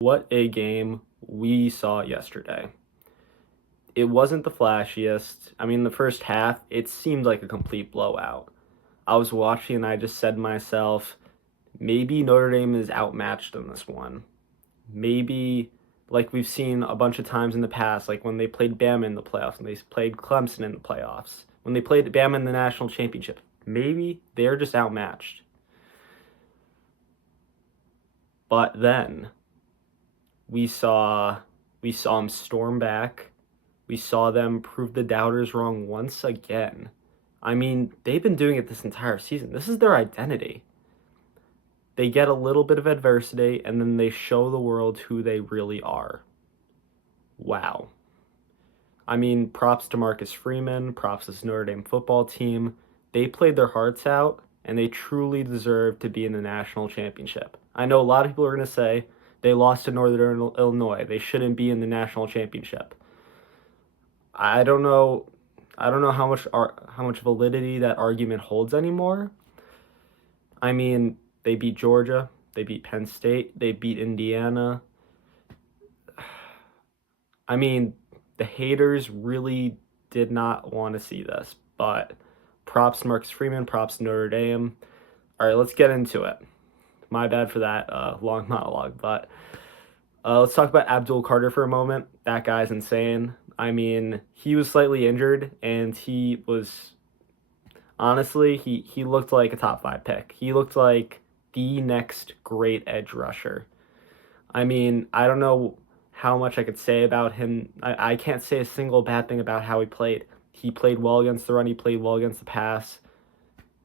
What a game we saw yesterday. It wasn't the flashiest. I mean, the first half, it seemed like a complete blowout. I was watching and I just said to myself, maybe Notre Dame is outmatched in this one. Maybe, like we've seen a bunch of times in the past, like when they played Bama in the playoffs, when they played Clemson in the playoffs, when they played Bama in the national championship. Maybe they're just outmatched. But then we saw we saw them storm back. We saw them prove the doubters wrong once again. I mean, they've been doing it this entire season. This is their identity. They get a little bit of adversity and then they show the world who they really are. Wow. I mean, props to Marcus Freeman, props to this Notre Dame football team. They played their hearts out and they truly deserve to be in the national championship. I know a lot of people are going to say they lost to Northern Illinois. They shouldn't be in the national championship. I don't know. I don't know how much validity that argument holds anymore. I mean, they beat Georgia, they beat Penn State, they beat Indiana. I mean, the haters really did not want to see this, but props to Marcus Freeman, props to Notre Dame. All right, let's get into it. My bad for that long monologue, but let's talk about Abdul Carter for a moment. That guy's insane. I mean, he was slightly injured, and he was honestly he looked like a top five pick. He looked like the next great edge rusher. I mean, I don't know how much I could say about him. I can't say a single bad thing about how he played. He played well against the run. He played well against the pass.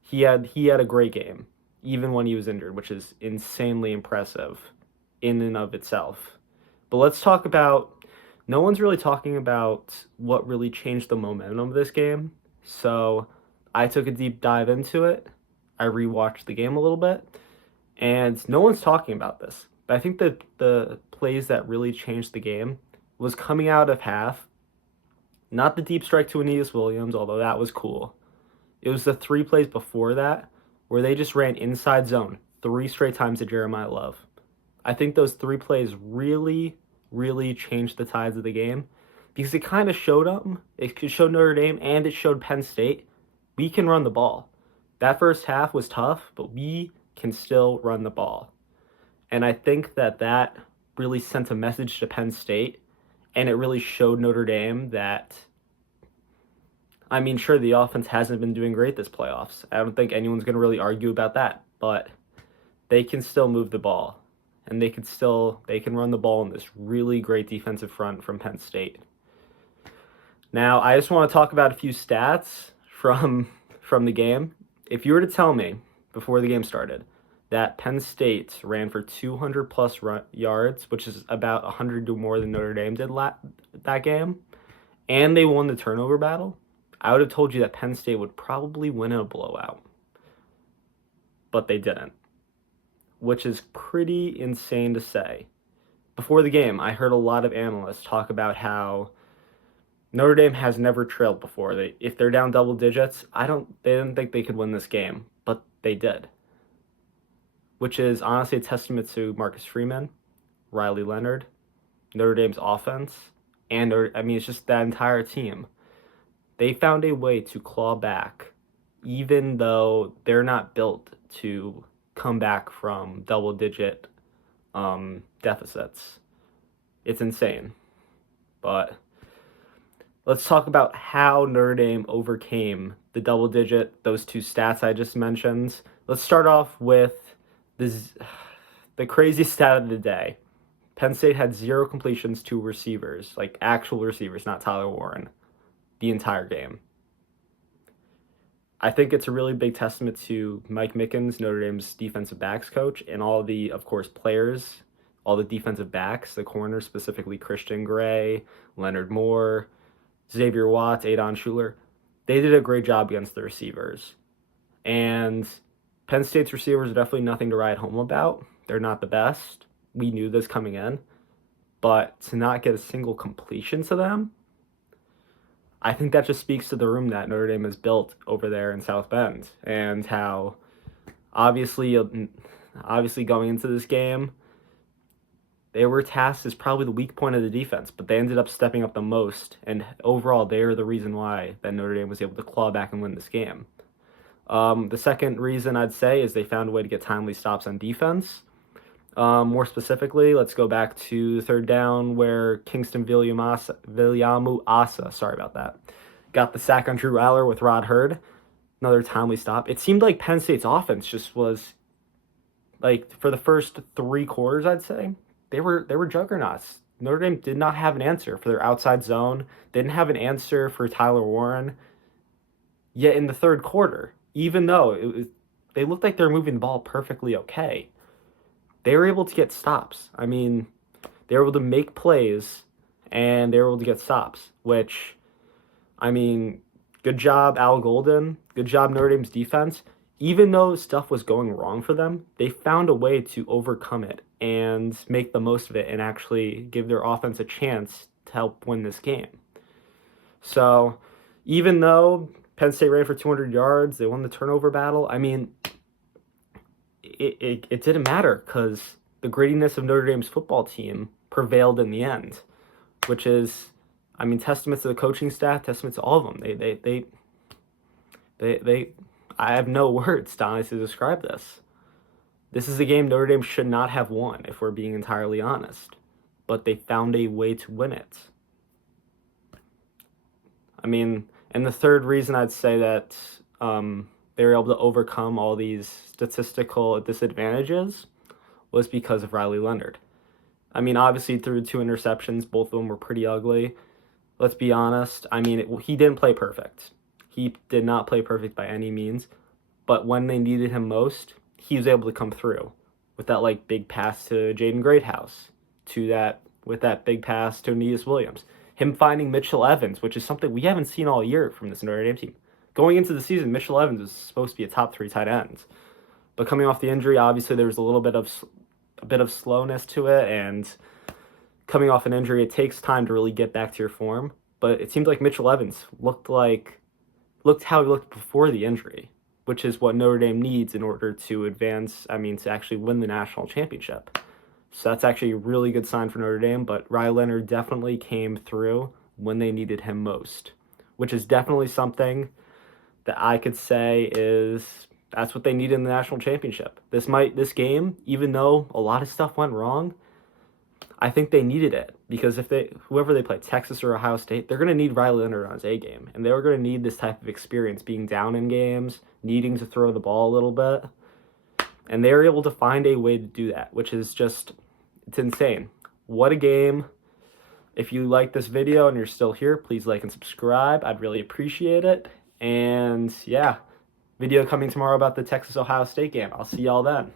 He had a great game, even when he was injured, which is insanely impressive in and of itself. But let's talk about. No one's really talking about what really changed the momentum of this game. So I took a deep dive into it. I rewatched the game a little bit, and no one's talking about this. But I think that the plays that really changed the game was coming out of half. Not the deep strike to Aeneas Williams, although that was cool. It was the three plays before that where they just ran inside zone three straight times to Jeremiah Love. I think those three plays really, really changed the tides of the game because it kind of showed them. It showed Notre Dame and it showed Penn State we can run the ball. That first half was tough, but we can still run the ball. And I think that really sent a message to Penn State and it really showed Notre Dame that I mean, sure, the offense hasn't been doing great this playoffs. I don't think anyone's going to really argue about that, but they can still move the ball and they can run the ball in this really great defensive front from Penn State. Now, I just want to talk about a few stats from the game. If you were to tell me before the game started that Penn State ran for 200 plus yards, which is about 100 more than Notre Dame did that game, and they won the turnover battle, I would have told you that Penn State would probably win in a blowout. But they didn't, which is pretty insane to say. Before the game, I heard a lot of analysts talk about how Notre Dame has never trailed before. If they're down double digits, they didn't think they could win this game, but they did. Which is honestly a testament to Marcus Freeman, Riley Leonard, Notre Dame's offense, and I mean it's just that entire team. They found a way to claw back, even though they're not built to come back from double digit deficits. It's insane. But let's talk about how Notre Dame overcame those two stats I just mentioned. Let's start off with the crazy stat of the day. Penn State had zero completions to receivers, like actual receivers, not Tyler Warren, the entire game. I think it's a really big testament to Mike Mickens, Notre Dame's defensive backs coach, and all the, of course, players, all the defensive backs, the corners, specifically Christian Gray, Leonard Moore, Xavier Watts, Adon Schuler. They did a great job against the receivers. And Penn State's receivers are definitely nothing to write home about. They're not the best. We knew this coming in. But to not get a single completion to them, I think that just speaks to the room that Notre Dame has built over there in South Bend and how obviously going into this game, They were tasked as probably the weak point of the defense, but they ended up stepping up the most, and overall, they are the reason why that Notre Dame was able to claw back and win this game. The second reason I'd say is they found a way to get timely stops on defense. More specifically, let's go back to the third down where Kingston Villiamu Asa, sorry about that, got the sack on Drew Aller with Rod Hurd. Another timely stop. It seemed like Penn State's offense just was, like, for the first 3 quarters, I'd say, they were juggernauts. Notre Dame did not have an answer for their outside zone. They didn't have an answer for Tyler Warren. Yet in the third quarter, even though they looked like they were moving the ball perfectly okay, they were able to get stops. I mean, they were able to make plays, and they were able to get stops, which, I mean, good job, Al Golden. Good job, Notre Dame's defense. Even though stuff was going wrong for them, they found a way to overcome it and make the most of it and actually give their offense a chance to help win this game. So, even though Penn State ran for 200 yards, they won the turnover battle, I mean, it didn't matter because the grittiness of Notre Dame's football team prevailed in the end, which is, I mean, testament to the coaching staff, testament to all of them. I have no words to honestly describe this. This is a game Notre Dame should not have won, if we're being entirely honest, but they found a way to win it. I mean, and the third reason I'd say that they were able to overcome all these statistical disadvantages was because of Riley Leonard. I mean, obviously, threw 2 interceptions. Both of them were pretty ugly. Let's be honest. I mean, he didn't play perfect. He did not play perfect by any means. But when they needed him most, he was able to come through with that, like, big pass to Jaden Greathouse, with that big pass to Aeneas Williams. Him finding Mitchell Evans, which is something we haven't seen all year from this Notre Dame team. Going into the season, Mitchell Evans was supposed to be a top 3 tight end. But coming off the injury, obviously there was a bit of slowness to it, and coming off an injury, it takes time to really get back to your form. But it seemed like Mitchell Evans looked how he looked before the injury, which is what Notre Dame needs in order to advance, to actually win the national championship. So that's actually a really good sign for Notre Dame, but Riley Leonard definitely came through when they needed him most, which is definitely something that I could say that's what they needed in the national championship. This game, even though a lot of stuff went wrong, I think they needed it because whoever they play, Texas or Ohio State, they're going to need Riley Leonard on his A game, and they were going to need this type of experience, being down in games, needing to throw the ball a little bit, and they were able to find a way to do that, which is it's insane. What a game. If you like this video and you're still here, please like and subscribe. I'd really appreciate it. And yeah, video coming tomorrow about the Texas-Ohio State game. I'll see y'all then.